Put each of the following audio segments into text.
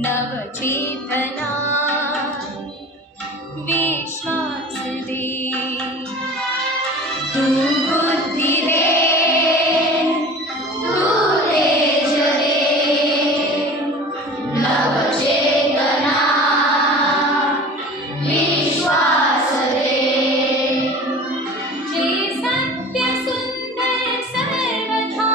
नवचेतना विश्वास दे, तू बुद्धि दे, तू तेज दे, नवचेतना विश्वास दे, जे सत्य सुंदर सर्वथा,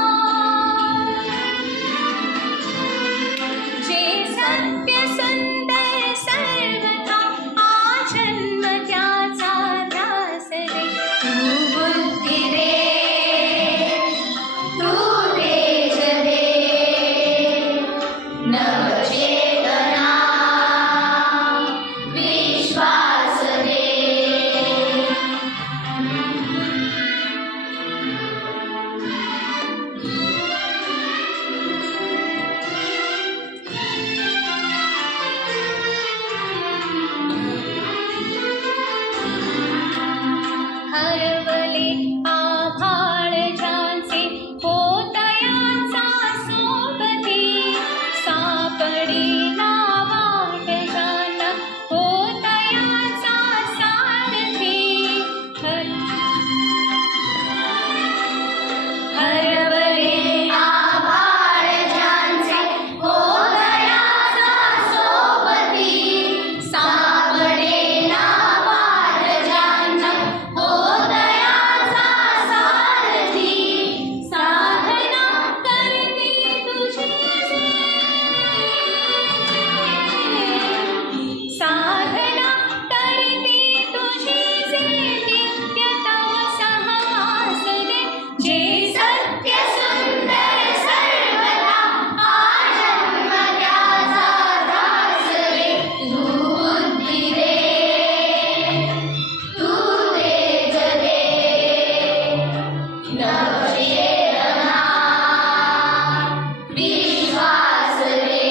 जे सत्य सुंदर सर्वथा आजन्म त्याचा ध्यास दे, तू बुद्धि दे, तू तेज दे, नवचेतना विश्वास दे, हरवले आभाळ ज्यांचे होतयांचा सोबती, सापडेना वाट ज्यांना होतयांचा सारथी, हरवले आभाळ ज्यांचे होतयांचा सोबती, सापडेना वाट ज्यांना होतयांचा सारथी, साधना करती तुझी साधना करती तुझी नित्य तव सहवास दे, जे सत्य सुंदर सर्वथा आजन्म त्याचा ध्यास दे, तू बुद्धि दे, तू तेज दे, नवचेतना विश्वास दे.